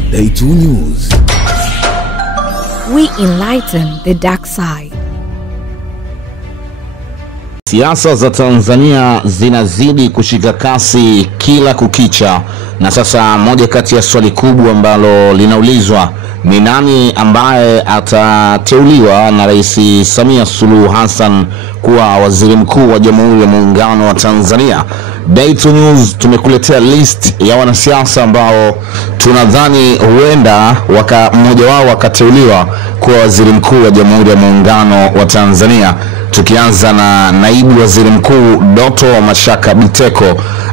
Day 2 News. We enlighten the dark side. Siasa za Tanzania zinazidi kushika kasi kila kukicha, na sasa moja kati ya swali kubwa ambalo linaulizwa ni nani ambaye atateuliwa na Rais Samia Suluhu Hassan kuwa waziri mkuu wa Jamhuri ya Muungano wa Tanzania. Day 2 News tumekuletea list ya wanasiasa ambao tunadhani huenda mmoja wao wakateuliwa kuwa waziri mkuu wa Jamhuri ya Muungano wa Tanzania. Tukianza na naibu waziri mkuu Doto Mashaka Biteko,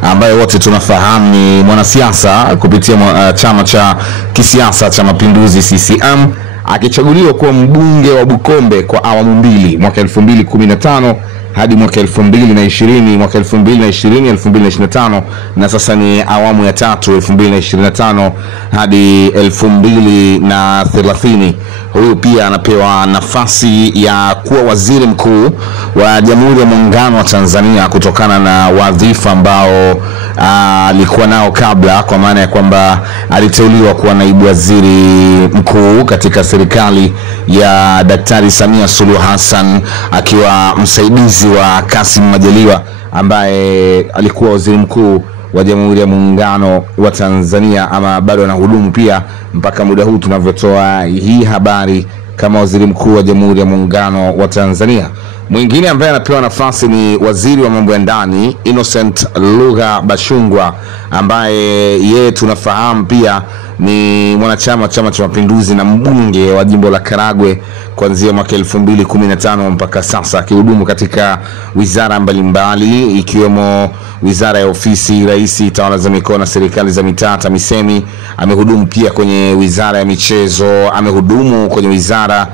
ambaye wote tunafahamu ni mwanasiasa kupitia chama cha kisiasa cha Mapinduzi CCM, akichaguliwa kuwa mbunge wa Bukombe kwa awamu mbili, mwaka 2015 hadi mwaka 2020, mwaka 2020-2025, na sasa ni awamu ya tatu 2025 hadi 2030. Huyu pia anapewa nafasi ya kuwa waziri mkuu wa Jamhuri ya Muungano wa Tanzania kutokana na wadhifa ambao alikuwa nao kabla, kwa maana ya kwamba aliteuliwa kuwa naibu waziri mkuu katika serikali ya Daktari Samia Suluhu Hassan, akiwa msaidizi wa Kassim Majaliwa ambaye alikuwa waziri mkuu wa Jamhuri ya Muungano wa Tanzania, ama bado anahudumu pia mpaka muda huu tunavyotoa hii habari kama waziri mkuu wa Jamhuri ya Muungano wa Tanzania. Mwingine ambaye anapewa nafasi ni waziri wa mambo ya ndani Innocent Lugha Bashungwa, ambaye yeye tunafahamu pia ni mwanachama Chama cha Mapinduzi na mbunge wa jimbo la Karagwe kuanzia mwaka 2015 mpaka sasa, akihudumu katika wizara mbalimbali ikiwemo wizara ya ofisi Rais, tawala za mikoa na serikali za mitaa TAMISEMI. Amehudumu pia kwenye wizara ya michezo, amehudumu kwenye wizara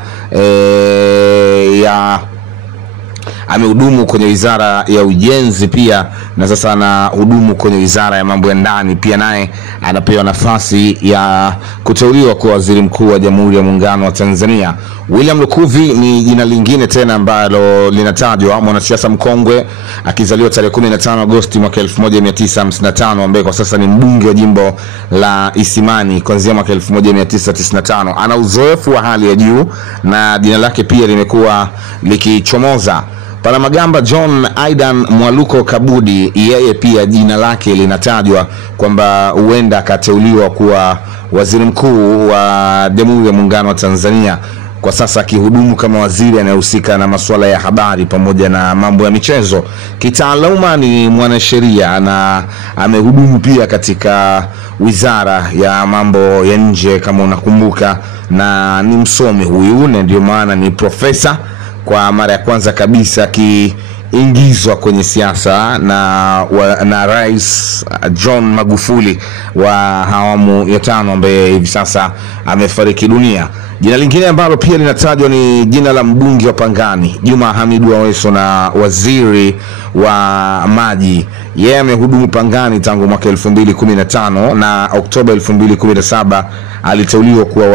amehudumu kwenye wizara ya ujenzi pia, na sasa anahudumu kwenye wizara ya mambo ya ndani pia. Naye anapewa nafasi ya kuteuliwa kuwa waziri mkuu wa Jamhuri ya Muungano wa Tanzania. William Lukuvi ni jina lingine tena ambalo linatajwa, mwanasiasa mkongwe akizaliwa tarehe 15 Agosti mwaka 1955, ambaye kwa sasa ni mbunge wa jimbo la Isimani kuanzia mwaka 1995. Ana uzoefu wa hali ya juu na jina lake pia limekuwa likichomoza. Palamagamba John Aidan Mwaluko Kabudi, yeye pia jina lake linatajwa kwamba huenda akateuliwa kuwa waziri mkuu wa Jamhuri ya Muungano wa Tanzania, kwa sasa akihudumu kama waziri anayehusika na masuala ya habari pamoja na mambo ya michezo. Kitaaluma ni mwanasheria na amehudumu pia katika wizara ya mambo ya nje kama unakumbuka, na ni msomi huyu, na ndio maana ni profesa kwa mara ya kwanza kabisa kiingizwa kwenye siasa na Rais John Magufuli wa awamu ya 5, ambaye hivi sasa amefariki dunia. Jina lingine ambalo pia linatajwa ni jina la mbunge wa Pangani Juma Hamidu Aweso, na waziri wa maji. Yeye amehudumu Pangani tangu mwaka 2015 na Oktoba 2017 aliteuliwa kuwa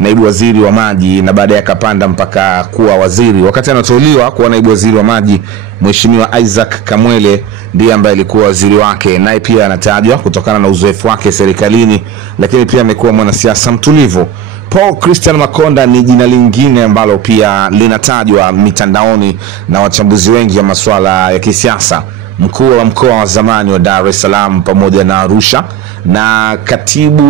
naibu waziri wa maji, na baadaye akapanda mpaka kuwa waziri. Wakati anateuliwa kuwa naibu waziri wa maji, Mheshimiwa Isaac Kamwele ndiye ambaye alikuwa waziri wake, naye pia anatajwa kutokana na uzoefu wake serikalini, lakini pia amekuwa mwanasiasa mtulivu. Paul Christian Makonda ni jina lingine ambalo pia linatajwa mitandaoni na wachambuzi wengi wa masuala ya kisiasa. Mkuu wa mkoa wa zamani wa Dar es Salaam pamoja na Arusha, na katibu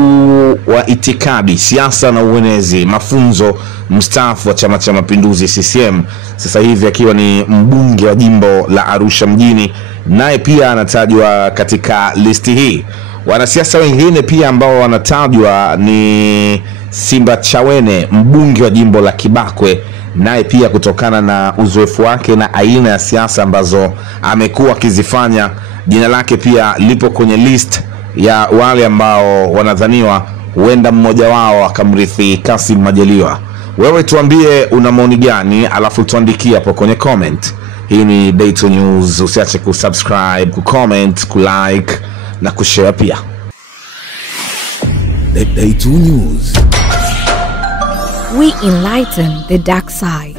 wa itikadi, siasa na uenezi, mafunzo mstaafu wa Chama cha Mapinduzi CCM, sasa hivi akiwa ni mbunge wa jimbo la Arusha mjini, naye pia anatajwa katika listi hii. Wanasiasa wengine pia ambao wanatajwa ni Simba Chawene, mbunge wa jimbo la Kibakwe, naye pia kutokana na uzoefu wake na aina ya siasa ambazo amekuwa akizifanya, jina lake pia lipo kwenye list ya wale ambao wanadhaniwa huenda mmoja wao akamrithi Kassim Majaliwa. Wewe tuambie una maoni gani, alafu tuandikie hapo kwenye comment. Hii ni Day 2 News, usiache kusubscribe, kucomment, kulike na kushare pia. Day 2 News. We enlighten the dark side.